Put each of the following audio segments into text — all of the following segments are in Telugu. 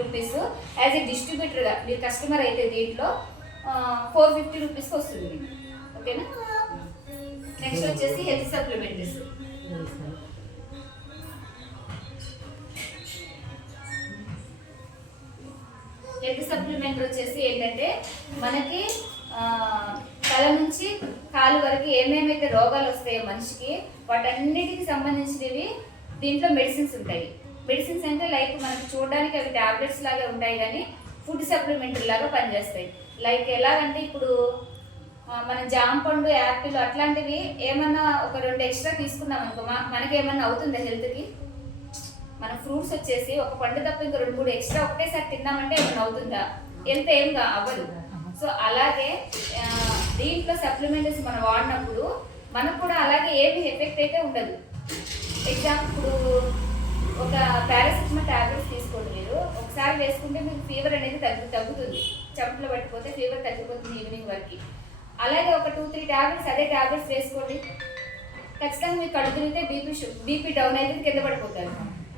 రూపీస్ యాజ్ ఏ డిస్ట్రిబ్యూటర్గా మీరు కస్టమర్ అయితే దీంట్లో 450 రూపీస్కి వస్తుంది. ఓకేనా. నెక్స్ట్ వచ్చేసి హెల్త్ సప్లిమెంట్స్. హెల్త్ సప్లిమెంట్ వచ్చేసి ఏంటంటే మనకి తల నుంచి కాలు వరకు ఏమేమైతే రోగాలు వస్తాయో మనిషికి వాటన్నిటికి సంబంధించినవి దీంట్లో మెడిసిన్స్ ఉంటాయి. మెడిసిన్స్ అంటే లైక్ మనకి చూడడానికి అవి ట్యాబ్లెట్స్ లాగా ఉంటాయి కానీ ఫుడ్ సప్లిమెంటరీ లాగా పనిచేస్తాయి. లైక్ ఎలాగంటే ఇప్పుడు మన జామ పండు, యాపిల్ అట్లాంటివి ఏమన్నా ఒక 2 ఎక్స్ట్రా తీసుకున్నాం అనుకో మనకి ఏమన్నా అవుతుందా హెల్త్కి? మన ఫ్రూట్స్ వచ్చేసి ఒక పండు తప్ప ఇంకా 2-3 ఎక్స్ట్రా ఒకటేసారి తిన్నామంటే ఏమన్నా అవుతుందా? ఎంత ఏంగా అవ్వదు. సో అలాగే దీంట్లో సప్లిమెంటరీస్ మనం వాడినప్పుడు మనకు కూడా అలాగే ఏమి ఎఫెక్ట్ అయితే ఉండదు. ఎగ్జాంపుల్ ఇప్పుడు ఒక పారాసిటమాల్ ట్యాబ్లెట్స్ తీసుకోండి. మీరు ఒకసారి వేసుకుంటే మీకు ఫీవర్ అనేది తగ్గుతుంది. చెంపలు పట్టిపోతే ఫీవర్ తగ్గిపోతుంది ఈవినింగ్ వరకు. అలాగే ఒక 2-3 ట్యాబ్లెట్స్ అదే ట్యాబ్లెట్స్ వేసుకోండి, ఖచ్చితంగా మీకు కడుపు తిరిగితే బీపీ డౌన్ అయితే కింద పడిపోతారు.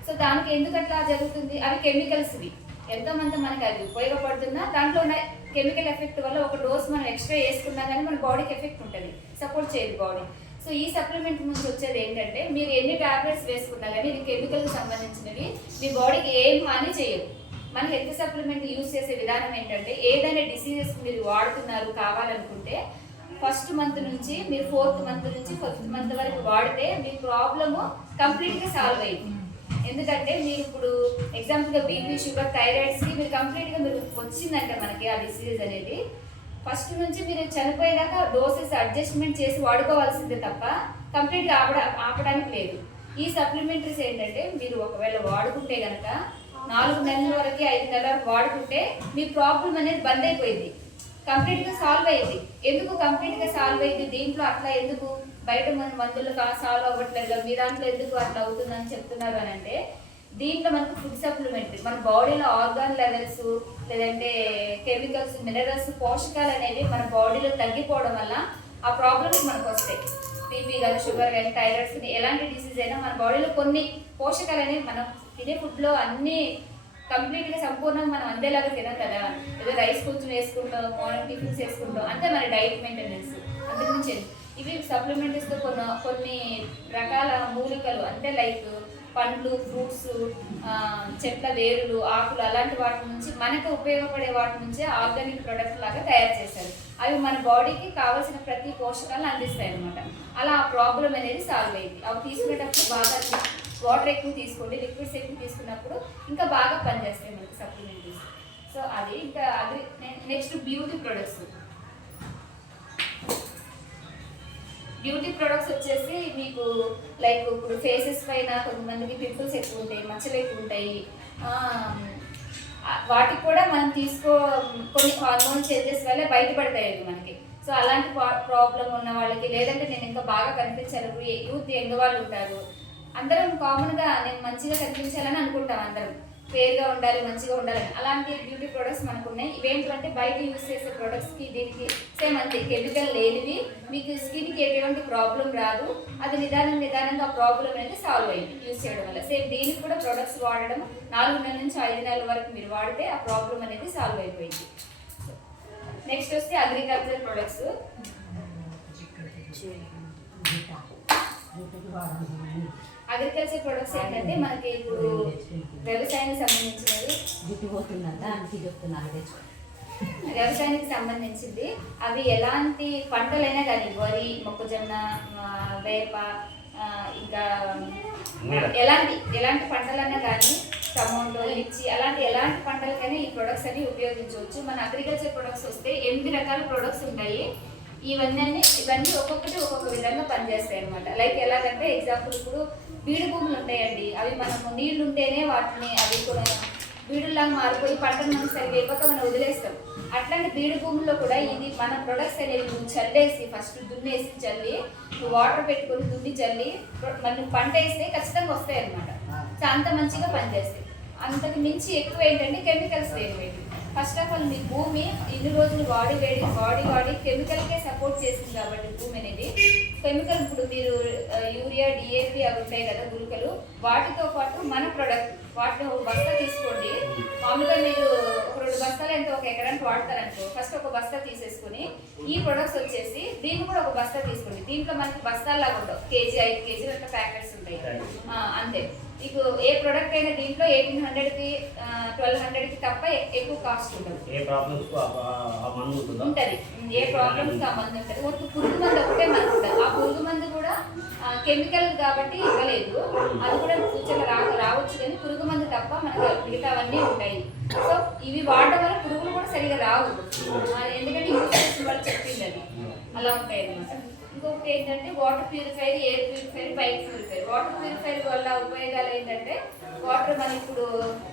సో దానికి ఎందుకు అట్లా జరుగుతుంది? అవి కెమికల్స్వి. ఎంతోమంది మనకి అవి ఉపయోగపడుతున్నా దాంట్లో ఉన్న కెమికల్ ఎఫెక్ట్ వల్ల ఒక డోస్ మనం ఎక్స్ట్రా వేసుకున్నా కానీ మన బాడీకి ఎఫెక్ట్ ఉంటుంది, సపోర్ట్ చేయదు బాడీ. సో ఈ సప్లిమెంట్ నుంచి వచ్చేది ఏంటంటే మీరు ఎన్ని ట్యాబ్లెట్స్ వేసుకున్నా కానీ ఇది కెమికల్కి సంబంధించినవి, మీ బాడీకి ఏం హాని చేయవు. మన హెల్త్ సప్లిమెంట్ యూజ్ చేసే విధానం ఏంటంటే ఏదైనా డిసీజెస్ మీరు వాడుతున్నారు కావాలనుకుంటే ఫస్ట్ మంత్ నుంచి మీరు 4th మంత్ నుంచి 5th మంత్ వరకు వాడితే మీ ప్రాబ్లము కంప్లీట్గా సాల్వ్ అయింది. ఎందుకంటే మీరు ఇప్పుడు ఎగ్జాంపుల్గా బీపీ, షుగర్, థైరాయిడ్స్కి మీరు కంప్లీట్గా మీరు వచ్చిందంటే మనకి ఆ డిసీజ్ అనేది ఫస్ట్ నుంచి మీరు చనిపోయేదాకా డోసెస్ అడ్జస్ట్మెంట్ చేసి వాడుకోవాల్సిందే తప్ప కంప్లీట్గా ఆపడానికి లేదు. ఈ సప్లిమెంటరీస్ ఏంటంటే మీరు ఒకవేళ వాడుకుంటే కనుక 4 నెలల వరకు 5 నెలల వరకు వాడుకుంటే మీ ప్రాబ్లం అనేది బంద్ అయిపోయింది, కంప్లీట్గా సాల్వ్ అయింది. ఎందుకు కంప్లీట్గా సాల్వ్ అయింది? దీంట్లో అట్లా ఎందుకు బయట మన మందులు సాల్వ్ అవ్వట్లేదు, మీ దాంట్లో ఎందుకు అట్లా అవుతుందని చెప్తున్నారు అని అంటే దీంట్లో మనకు ఫుడ్ సప్లిమెంటరీ మన బాడీలో ఆర్గాన్ లెవెల్స్ లేదంటే కెమికల్స్, మినరల్స్, పోషకాలు అనేవి మన బాడీలో తగ్గిపోవడం వల్ల ఆ ప్రాబ్లమ్స్ మనకు వస్తాయి. బీపీ కానీ, షుగర్ కానీ, థైరాయిడ్స్ కానీ ఎలాంటి డిసీజ్ అయినా మన బాడీలో కొన్ని పోషకాలు అనేవి మనం తినే ఫుడ్లో అన్నీ కంప్లీట్గా సంపూర్ణంగా మనం అందేలాగా తినం కదా. ఏదో రైస్ కొంచెం వేసుకుంటాం, మార్నింగ్ టిఫిన్స్ వేసుకుంటాం, అంతే మన డైట్ మెయింటెనెన్స్. అందుగురించి ఇవి సప్లిమెంటరీస్తో కొన్ని రకాల మూలికలు అంటే లైక్ పండ్లు, ఫ్రూట్స్, చెట్ల వేరులు, ఆకులు అలాంటి వాటి నుంచి మనకు ఉపయోగపడే వాటి నుంచే ఆర్గానిక్ ప్రొడక్ట్ లాగా తయారు చేశారు. అవి మన బాడీకి కావాల్సిన ప్రతి పోషకాలను అందిస్తాయి అన్నమాట. అలా ఆ ప్రాబ్లం అనేది సాల్వ్ అయింది. అవి తీసుకునేటప్పుడు బాగా వాటర్ ఎక్కువ తీసుకోండి, లిక్విడ్స్ ఎక్కువ తీసుకున్నప్పుడు ఇంకా బాగా పనిచేస్తాయి మనకి సప్లిమెంటరీస్. సో అది ఇంకా అది next beauty products. Beauty products వచ్చేసి మీకు లైక్ ఇప్పుడు ఫేసెస్ పైన కొంతమందికి పింపుల్స్ ఎక్కువ ఉంటాయి, మచ్చలు ఎక్కువ ఉంటాయి, వాటికి కూడా మనం కొన్ని హార్మోన్ చేంజెస్ వల్లే బయటపడతాయి మనకి. సో అలాంటి ప్రాబ్లం ఉన్న వాళ్ళకి లేదంటే నేను ఇంకా బాగా కనిపించాలి, యూత్ యంగ్ వాళ్ళు ఉంటారు, అందరం కామన్గా నేను మంచిగా కనిపించాలని అనుకుంటాం, అందరం ఫేర్గా ఉండాలి, మంచిగా ఉండాలని. అలాంటి బ్యూటీ ప్రొడక్ట్స్ మనకు ఉన్నాయి. ఇవేంటంటే బయట యూజ్ చేసే ప్రొడక్ట్స్కి దీనికి సేమ్ అంతే, కెమికల్ లేనివి, మీకు స్కిన్కి ఎటువంటి ప్రాబ్లం రాదు, అది నిదానంగా ఆ ప్రాబ్లం అనేది సాల్వ్ అయింది యూజ్ చేయడం వల్ల. సేమ్ దీనికి కూడా ప్రొడక్ట్స్ వాడడం 4 నెలల నుంచి 5 నెలల వరకు మీరు వాడితే ఆ ప్రాబ్లం అనేది సాల్వ్ అయిపోయింది. నెక్స్ట్ వస్తే అగ్రికల్చర్ ప్రొడక్ట్స్. అగ్రికల్చర్ ప్రొడక్ట్స్ ఏంటంటే మనకి ఇప్పుడు వ్యవసాయానికి సంబంధించినవి, వ్యవసాయానికి సంబంధించింది. అవి ఎలాంటి పంటలైనా కానీ వరి, మొక్కజొన్న, వేప, ఇంకా ఎలాంటి పంటలైనా కానీ టమోటో, మిర్చి అలాంటి ఎలాంటి పంటలకైనా ఈ ప్రొడక్ట్స్ అన్ని ఉపయోగించవచ్చు. మన అగ్రికల్చర్ ప్రొడక్ట్స్ వస్తే 8 రకాల ప్రొడక్ట్స్ ఉంటాయి. ఇవన్నీ ఒక్కొక్కటి ఒక్కొక్క విధంగా పనిచేస్తాయి అనమాట. లైక్ ఎలాగంటే ఎగ్జాంపుల్ ఇప్పుడు బీడు భూములు ఉంటాయండి, అవి మనము నీళ్లు ఉంటేనే వాటిని అవి కూడా బీడులాగా మారిపోయి పంటను మనం సరిగ్గా అయిపోతే మనం వదిలేస్తాం. అట్లాంటి బీడు భూముల్లో కూడా ఇది మన ప్రొడక్ట్స్ అనేవి చల్లేసి ఫస్ట్ దున్నేసి చల్లి వాటర్ పెట్టుకొని దున్ని చల్లి మనం పంట వేస్తే ఖచ్చితంగా వస్తాయి అనమాట. సో అంత మంచిగా పనిచేస్తాయి. అంతకు మించి ఎక్కువ ఏంటంటే కెమికల్స్ వేడి. ఫస్ట్ ఆఫ్ ఆల్ మీ భూమి ఇన్ని రోజులు వాడి కెమికల్కే సపోర్ట్ చేసింది కాబట్టి భూమి అనేది కెమికల్ ఇప్పుడు మీరు యూరియా, డిఏపి అవి ఉంటాయి కదా గుళికలు, వాటితో పాటు మన ప్రొడక్ట్ వాటిని ఒక బస్తా తీసుకోండి. మామూలుగా మీరు ఒక 2 బస్తాలు ఎంత ఒక ఎకరానికి వాడతారనుకో, ఫస్ట్ ఒక బస్తా తీసేసుకుని ఈ ప్రొడక్ట్స్ వచ్చేసి దీన్ని కూడా ఒక బస్తా తీసుకోండి. దీంట్లో మనకి బస్తాల్లాగా ఉండవు, కేజీ 5 కేజీలు అట్లా ప్యాకెట్స్ ఉంటాయి అంతే. మీకు ఏ ప్రొడక్ట్ అయినా దీంట్లో 1800కి 1200కి తప్ప ఎక్కువ కాస్ట్ ఉంటుంది. ఉంటుంది, ఏ ప్రాబ్లమ్స్ ఆ మందు ఉంటుంది. ఒక పురుగు మందు ఒకటే మనకు ఉంటుంది. ఆ పురుగు మందు కూడా కెమికల్ కాబట్టి ఇవ్వలేదు, అది కూడా ఫ్యూచర్లో రావచ్చు, కానీ పురుగు మందు తప్ప మనకు మిగతావన్నీ ఉంటాయి. సో ఇవి వాడడం వల్ల పురుగులు కూడా సరిగా రావు, ఎందుకంటే యూజ్ చేసిన వాళ్ళు చెప్పింది అది అలా ఉంటాయి అన్నమాట. ఇంకొకటి ఏంటంటే water purifier, air purifier, pipe purifier. Water purifier వల్ల ఉపయోగాలు ఏంటంటే వాటర్ మన ఇప్పుడు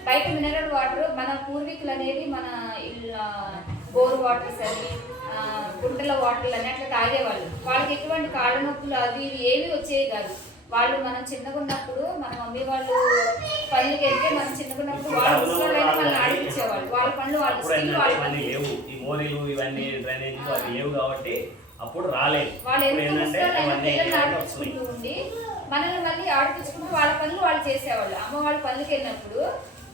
బయట మినరల్ వాటర్ మన పూర్వీకులు అనేది మన బోర్ వాటర్స్ అని గుంటల వాటర్లు అని అట్లా తాగేవాళ్ళు. వాళ్ళకి ఎటువంటి కాళ్ళ నొప్పులు అవి ఇవి ఏవి వచ్చేవి కాదు. వాళ్ళు మనం చిన్నగా ఉన్నప్పుడు మన మమ్మీ వాళ్ళు పనులకి వెళ్తే మనం చిన్నగా ఉన్నప్పుడు వాళ్ళు ముసలైనా వాళ్ళని ఆడిపించేవాళ్ళు. వాళ్ళ పనులు వాళ్ళు అప్పుడు రాలేదు. వాళ్ళు ఉండి మనల్ని మళ్ళీ ఆడిపించుకుంటూ వాళ్ళ పనులు వాళ్ళు చేసేవాళ్ళు. అమ్మ వాళ్ళ పనులకి వెళ్ళినప్పుడు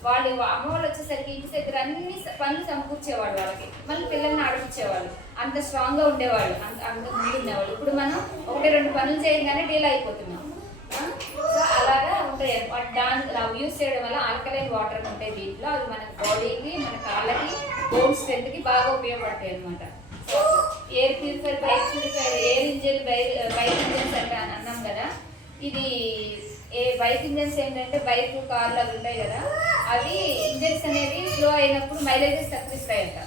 వాళ్ళు అమ్మ వాళ్ళు వచ్చేసరికి ఇంటి దగ్గర అన్ని పనులు సమకూర్చేవాళ్ళు వాళ్ళకి, మళ్ళీ పిల్లల్ని ఆడిపించేవాళ్ళు. అంత స్ట్రాంగ్ గా ఉండేవాళ్ళు, అంత ముందు ఉండేవాళ్ళు. ఇప్పుడు మనం 1-2 పనులు చేయగానే డీల్ అయిపోతున్నాం. సో అలాగా ఉంటాయి. దాన్ని యూజ్ చేయడం వల్ల ఆల్కలైన్ వాటర్ ఉంటాయి దీంట్లో, అవి మన బాడీకి, మన కాళ్ళకి, బోన్ స్ట్రెంత్ కి బాగా ఉపయోగపడతాయి అనమాట. Air purifier, bike purifier, air engine, bike engines అంటే అని అన్నాం కదా. ఇది బైక్ ఇంజన్స్ ఏంటంటే బైక్ కార్లు అవి ఉంటాయి కదా, అవి ఇంజన్స్ అనేది స్లో అయినప్పుడు మైలేజెస్ తక్కువ ఇస్తాయంట.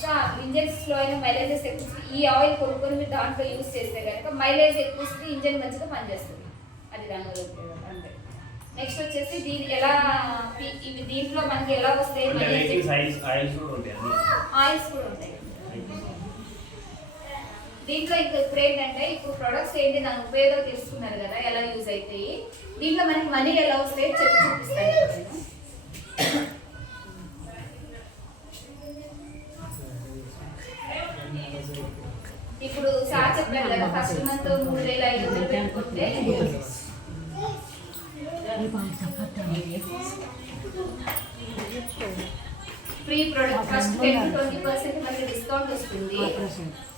సో ఇంజన్స్ స్లో అయిన మైలేజెస్ ఎక్కువ, ఈ ఆయిల్ కొనుక్కొని మీరు దాంట్లో యూజ్ చేస్తే కనుక మైలేజ్ ఎక్కువ వస్తుంది, ఇంజన్ మంచిగా పనిచేస్తుంది. అది దానివల్ల ఉపయోగం అంతే. నెక్స్ట్ వచ్చేసి దీని ఎలా ఇవి దీంట్లో మనకి ఎలా వస్తాయి, ఆయిల్స్ కూడా ఉంటాయి దీంట్లో. ఇంకా ఇప్పుడు ఏంటంటే ఇప్పుడు ప్రొడక్ట్స్ ఏంటి దాని ఉపయోగాలు తెలుసుకున్నారు కదా, ఎలా యూజ్ అవుతాయి. దీంట్లో మనకి మనీ ఎలా వస్తాయి చూపిస్తాను నేను. ఇప్పుడు సార్ చెప్పారు కదా, ఫస్ట్ మంత్ 3500 పెట్టుకుంటే ఫ్రీ ప్రొడక్ట్ ఫస్ట్ 10-20% మనకి డిస్కౌంట్ వస్తుంది.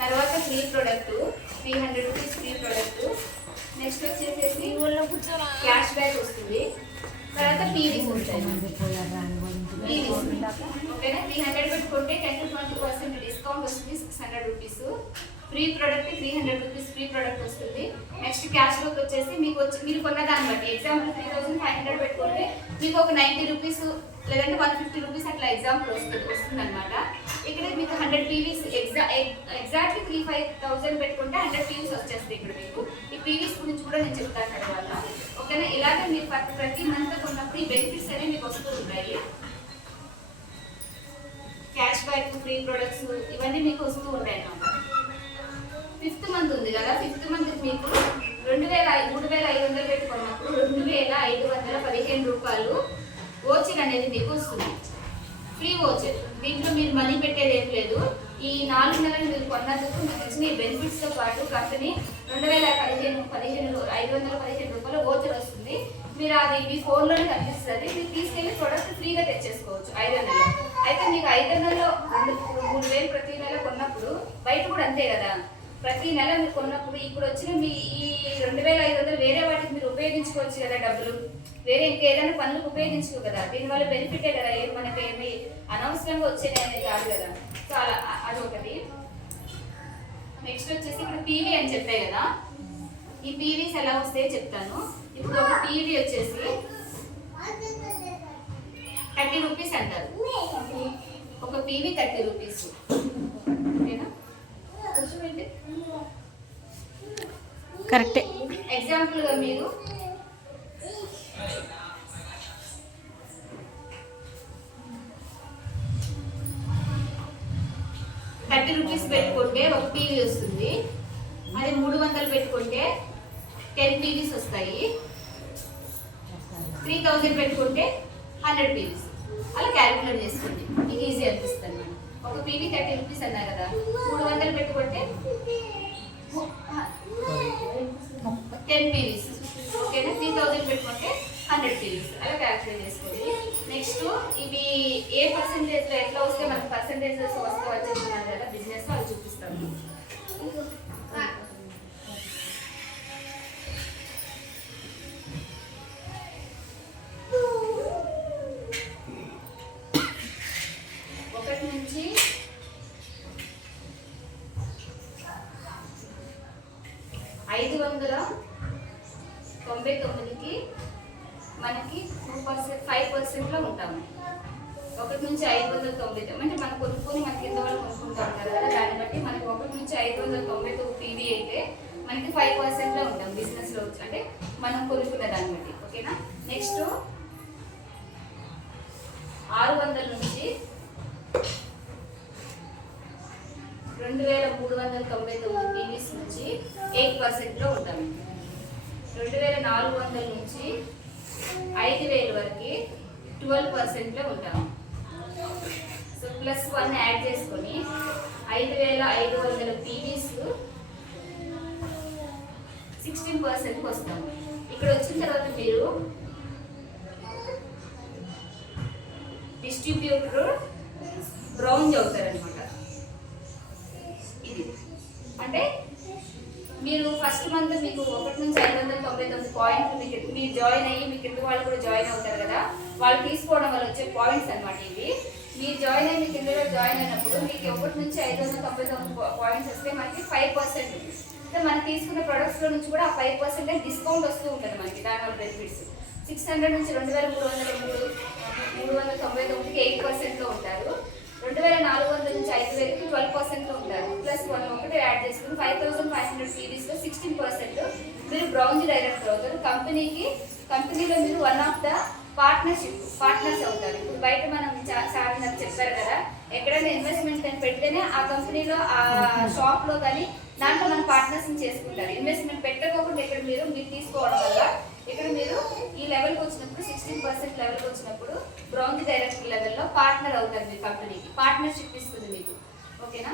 తర్వాత free product 300 rupees free product. Next వచ్చేసేసి క్యాష్ బ్యాక్ వస్తుంది. తర్వాత పీవీస్ ఉంటాయి. ఓకేనా, 300 పెట్టుకుంటే 10-20% డిస్కౌంట్ వస్తుంది, 600 rupees. Free product 300 rupees free product వస్తుంది. నెక్స్ట్ క్యాష్ బ్యాక్ వచ్చేసి మీరు కొన్న దాన్ని బట్టి, ఎగ్జాంపుల్ 3500 పెట్టుకుంటే మీకు ఒక 90 రూపీస్ లేదంటే 150 రూపీస్ అట్లా ఎగ్జాంపుల్ వస్తుంది అనమాట. ఇక్కడ మీకు 100 పీవీస్ ఎగ్జాక్ట్లీ 35,000 పెట్టుకుంటే 100 పీవీస్ వచ్చేస్తాయి. ఇక్కడ మీకు ఈ పీవీస్ గురించి కూడా నేను చెప్తాను తర్వాత. ఓకేనా, ఇలాగే మీరు ప్రతి మంత్ కొన్నప్పుడు ఈ బెనిఫిట్స్ అనేవి మీకు వస్తూ ఉంటాయి. క్యాష్ బ్యాక్, ఫ్రీ ప్రొడక్ట్స్ ఇవన్నీ మీకు వస్తూ ఉంటాయి అన్నమాట. 5th మంత్ ఉంది కదా, 5th మంత్ మీకు 3,500 పెట్టుకున్నప్పుడు 2,515 రూపాయలు ఓచర్ అనేది మీకు వస్తుంది, ఫ్రీ ఓచర్. దీంట్లో మీరు మనీ పెట్టేది ఏం లేదు. ఈ 4 నెలలు మీరు కొన్నందుకు మీకు వచ్చిన ఈ బెనిఫిట్స్తో పాటు కంపెనీ 2,515 రూపాయల ఓచర్ వస్తుంది. మీరు అది మీ ఫోన్లోనే కనిపిస్తుంది. మీరు తీసుకెళ్ళి ప్రొడక్ట్ ఫ్రీగా తెచ్చేసుకోవచ్చు 5 నెలలు. అయితే మీకు 5 నెలలో 3,000 ప్రతి నెల కొన్నప్పుడు బయట కూడా అంతే కదా, ప్రతి నెల మీరు కొన్నప్పుడు ఇప్పుడు వచ్చిన మీ ఈ 2,500 వేరే వాటికి మీరు ఉపయోగించుకోవచ్చు కదా, డబ్బులు వేరే ఇంకేదైనా పనులకు ఉపయోగించుకో కదా. దీనివల్ల బెనిఫిటే కదా, మనకి ఏమి అనవసరంగా వచ్చేది కాదు కదా. సో అలా అదొకటి. నెక్స్ట్ వచ్చేసి ఇప్పుడు పీవీ అని చెప్పాయి కదా, ఈ పీవీస్ ఎలా వస్తాయో చెప్తాను. ఇప్పుడు ఒక పీవీ వచ్చేసి 30 రూపీస్ అంటారు. ఒక పీవీ 30 రూపీస్. ఓకేనా, కరెక్టే. ఎగ్జాంపుల్ గా మీరు 30 రూపీస్ పెట్టుకుంటే ఒక పీవీ వస్తుంది. అది 300 పెట్టుకుంటే 10 పీవీస్ వస్తాయి. 3000 పెట్టుకుంటే 100 పీవీస్. అలా క్యాలిక్యులేట్ చేసుకోండి, మీకు ఈజీ అనిపిస్తుంది అన్నమాట. ఒక పీవీ 30 రూపీస్ అన్నా కదా, 300 పెట్టుకుంటే 10 పీవీస్. ఓకేనా, 3000 పెట్టుకుంటే 100 పీవీస్. అలా క్యాలిక్యులేట్ చేసుకోండి. నెక్స్ట్ ఇవి ఏ పర్సెంటేజ్ లో ఎట్లా వస్తే మనకి పర్సెంటేజెస్ వస్తాయని చెప్తున్నాను కదా బిజినెస్ లో అది చూపిస్తాను. ఒకటి నుంచి 599కి మనకి 2% 5% లో ఉంటాము. 1 నుంచి 599 అంటే మనం కొనుక్కొని మన కింద వాళ్ళు కొనుక్కుంటాం కదా, దాన్ని బట్టి మనకి 1 నుంచి 599 పీవీ అయితే మనకి 5% లో ఉంటాం బిజినెస్ లో అంటే మనం కొనుక్కున్న దాన్ని బట్టి. ఓకేనా. నెక్స్ట్ 600 నుంచి 2399 పీవీస్ నుంచి 8% లో ఉంటాము. 2400 నుంచి 5000 వరకు 12% లో ఉంటాము. సో +1 యాడ్ చేసుకొని 5500 పీవీస్ 16%కి వస్తాము. ఇక్కడ వచ్చిన తర్వాత మీరు డిస్ట్రిబ్యూటర్ బ్రౌన్ అవుతారనమాట. ఇది అంటే మీరు ఫస్ట్ మంత్ మీకు 1 నుంచి 599 పాయింట్లు మీరు జాయిన్ అయ్యి మీ కింద వాళ్ళు కూడా జాయిన్ అవుతారు కదా, వాళ్ళు తీసుకోవడం వల్ల వచ్చే పాయింట్స్ అనమాట ఇవి. మీరు జాయిన్ అయ్యి మీ కిందలో జాయిన్ అయినప్పుడు మీకు 1 నుంచి 599 పాయింట్స్ వస్తే మనకి 5% అంటే మనం తీసుకున్న ప్రొడక్ట్స్లో నుంచి కూడా ఆ 5% డిస్కౌంట్ వస్తూ ఉంటుంది మనకి. దానివల్ల బెనిఫిట్స్ 600 నుంచి 2399కి 8%లో ఉంటారు. 2400 నుంచి 5000కి 12%లో ఉంటారు. +1 ఒకటి యాడ్ చేసుకుని 5500 పీవీస్లో 16% మీరు బ్రౌన్ డైరెక్టర్ అవుతారు. కంపెనీలో మీరు వన్ ఆఫ్ ద పార్ట్నర్స్ అవుతారు. ఇప్పుడు బయట మనం సార్ నాకు చెప్పారు కదా, ఎక్కడైనా ఇన్వెస్ట్మెంట్ అని పెడితేనే ఆ కంపెనీలో ఆ షాప్లో కానీ దాంట్లో మన పార్ట్నర్స్ని చేసుకుంటారు. ఇన్వెస్ట్మెంట్ పెట్టకపోకుండా ఇక్కడ మీరు తీసుకోవడం వల్ల ఇక్కడ మీరు ఈ లెవెల్కి వచ్చినప్పుడు 16% లెవెల్కి వచ్చినప్పుడు బ్రౌన్ డైరెక్టర్ లెవెల్లో పార్ట్నర్ అవుతారు. మీ కంపెనీకి పార్ట్నర్షిప్ ఇస్తుంది మీకు. ఓకేనా.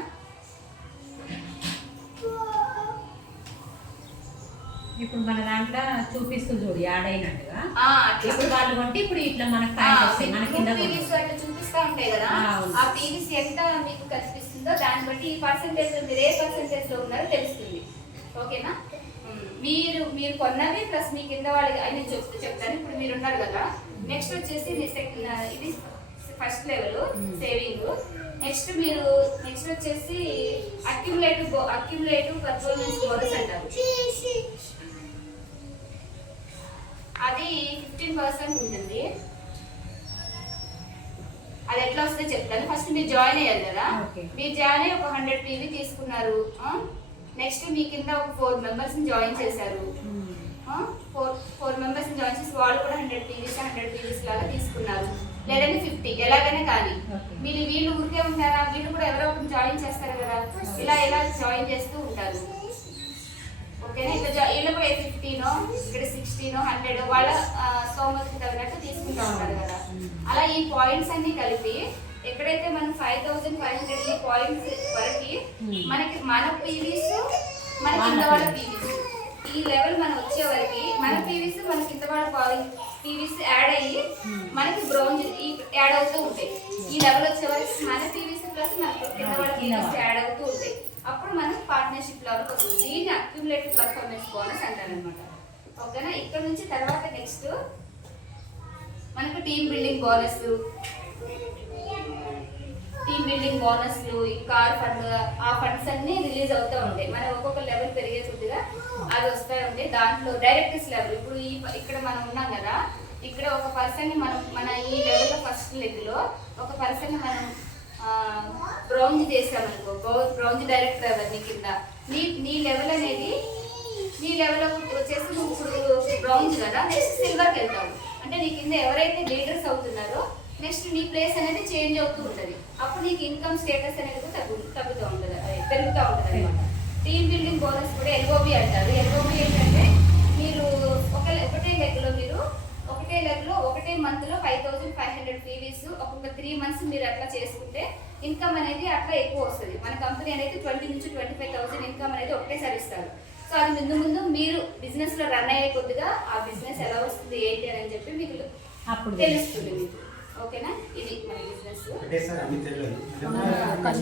ఇప్పుడు మన దాంట్లో చూపిస్తుంది చూడు యాడ్ అయినట్టుగా. ఇప్పుడు వాళ్ళు కొంటే ఇప్పుడు ఇట్లా మనకి మన కింద చూపిస్తా ఉంటాయి కదా, ఆ పీవీసీ ఎంత మీకు కనిపిస్తుందో దాన్ని బట్టి ఈ పర్సెంటేజ్ మీరు ఏ పర్సెంటేజ్ లో ఉన్నారో తెలుస్తుంది. ఓకేనా. మీరు కొన్నవి ప్లస్ మీ కింద వాళ్ళకి అని చెప్తాను. ఇప్పుడు మీరు ఉన్నారు కదా, నెక్స్ట్ వచ్చేసి ఇది ఫస్ట్ లెవెల్ సేవింగ్. నెక్స్ట్ వచ్చేసి అక్యుములేటివ్ పర్ఫార్మెన్స్ బోనస్ అంటారు. అది 15% ఉంటుంది. అది ఎట్లా వస్తే చెప్తాను. ఫస్ట్ మీరు జాయిన్ అయ్యారు కదా, మీరు జాయిన్ అయ్యి ఒక 100 పీవీ తీసుకున్నారు. నెక్స్ట్ మీ కింద ఒక 4 మెంబర్స్ని జాయిన్ చేశారు. 4 మెంబర్స్ని జాయిన్ చేసి వాళ్ళు కూడా 100 పీవీస్ లాగా తీసుకున్నారు, లేదంటే 50 ఎలాగైనా కానీ. వీళ్ళు ఊరికే ఉంటారా, వీళ్ళు కూడా ఎవరో ఒకటి జాయిన్ చేస్తారు కదా, ఇలా జాయిన్ చేస్తూ ఉంటారు. ఓకేనా. ఇట్లా వీళ్ళు కూడా 15 ఇక్కడ 16 100 వాళ్ళ స్తోమతకి తగినట్టు తీసుకుంటూ ఉంటారు కదా. అలా ఈ పాయింట్స్ అన్ని కలిపి ఎక్కడైతే మనం 5500 పాయింట్స్ వరకు మనకి మన పీవీస్ మన కింద వాళ్ళ పీవీస్ ఈ లెవెల్ మనం వచ్చే వరకు మన పీవీస్ మన కింద వాళ్ళ పీవీస్ యాడ్ అయ్యి మనకి బ్రౌన్ యాడ్ అవుతూ ఉంటాయి. ఈ లెవెల్ వచ్చే వరకు మన పీవీస్ ప్లస్ మన కింద వాళ్ళ పీవీస్ యాడ్ అవుతూ ఉంటాయి. అప్పుడు మనం పార్ట్నర్షిప్ లెవెల్కి వస్తుంది. దీన్ని అక్యుములేటివ్ పర్ఫార్మెన్స్ బోనస్ అంటారనమాట. ఓకేనా. ఇక్కడ నుంచి తర్వాత నెక్స్ట్ మనకు టీమ్ బిల్డింగ్ బోనస్లు ఇంకా ఆ ఫండ్స్ అన్ని రిలీజ్ అవుతూ ఉంటాయి. మనం ఒక్కొక్క లెవెల్ పెరిగే కొద్దిగా అది వస్తూ ఉంటాయి. దాంట్లో డైరెక్టర్స్ లెవెల్ ఇప్పుడు ఇక్కడ మనం ఉన్నాం కదా, ఇక్కడ ఒక పర్సన్ మన ఈ లెవెల్లో ఫస్ట్ లెగ్లో ఒక పర్సన్ మనం బ్రౌన్ చేసామనుకో, బ్రౌన్ డైరెక్టర్ అవన్నీ కింద నీ లెవెల్ అనేది నీ లెవెల్ వచ్చేసి నువ్వు ఇప్పుడు బ్రౌన్ కదా, నెక్స్ట్ సిల్వర్కి వెళ్తావు. అంటే నీ కింద ఎవరైతే లీడర్స్ అవుతున్నారో నెక్స్ట్ నీ ప్లేస్ అనేది చేంజ్ అవుతూ ఉంటుంది. అప్పుడు నీకు ఇన్కమ్ స్టేటస్ అనేది తగ్గుతూ ఉంటుంది, పెరుగుతూ ఉంటుంది అనమాట. టీమ్ బిల్డింగ్ బోనస్ కూడా ఎల్ఓబి అంటారు. ఎల్ఓబి ఏంటంటే మీరు ఒకటే లెగ్లో ఒకటే మంత్లో 5500 పీవీస్ ఒక్కొక్క 3 months మీరు అట్లా చేసుకుంటే ఇన్కమ్ అనేది అట్లా ఎక్కువ వస్తుంది. మన కంపెనీ అనేది 20 నుంచి 25,000 ఇన్కమ్ అనేది ఒకటేసారి ఇస్తారు. సో అది ముందు మీరు బిజినెస్లో రన్ అయ్యే కొద్దిగా ఆ బిజినెస్ ఎలా వస్తుంది ఏంటి అని చెప్పి మీకు అప్పుడు తెలుస్తుంది మీకు. ఓకేనా? ఇది మన బిజినెస్. అంటే సార్ అన్ని తెలియదు.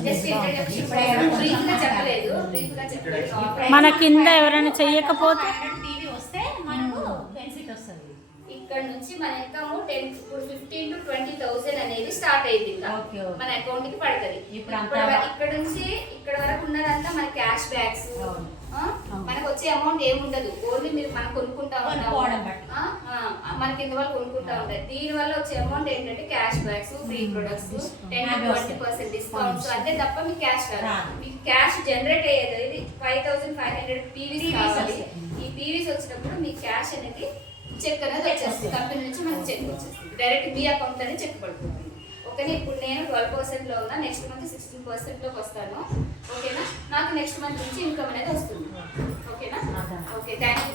జస్ట్ ఇంట్రడక్షన్ బ్రీఫ్గా చెప్పలేదు. మన కింద ఎవరైనా చెయ్యకపోతే టీవీ వస్తే మనకు బెనిఫిట్ వస్తుంది. ఇక్కడ నుంచి మన ఇన్కమ్ 15 to 20,000 అనేది స్టార్ట్ అయింది. ఇంకా ఓకే, ఓకే. మన అకౌంట్ కి పడుతుంది. ఇప్పుడు ఇక్కడ నుంచి ఇక్కడ వరకు ఉన్నదంతా మన క్యాష్ బ్యాక్స్. మనకు వచ్చే అమౌంట్ ఏముండదు, ఓన్లీ మీరు మనం కొనుక్కుంటా ఉంటాం, మన కింద వాళ్ళు కొనుక్కుంటా ఉంటారు. దీని వల్ల వచ్చే అమౌంట్ ఏంటంటే cash backs, free products, 10-20% discounts అంతే తప్ప మీకు క్యాష్ రాదు. మీకు క్యాష్ జనరేట్ అయ్యేది ఇది 5,500 పీవీస్ కావాలి. ఈ పీవీస్ వచ్చినప్పుడు మీ క్యాష్ అనేది చెక్ అనేది వచ్చేస్తుంది. కంపెనీ నుంచి మనకి చెక్ వచ్చేస్తుంది, డైరెక్ట్ మీ అకౌంట్ అనేది చెక్ పడుతుంది. ఓకేనా? ఇప్పుడు నేను 12% ఉన్నా, నెక్స్ట్ మంత్ 16%లోకి వస్తాను. ఓకేనా? నాకు నెక్స్ట్ మంత్ నుంచి ఇన్కమ్ అనేది వస్తుంది. ఓకేనా? Okay, thank you.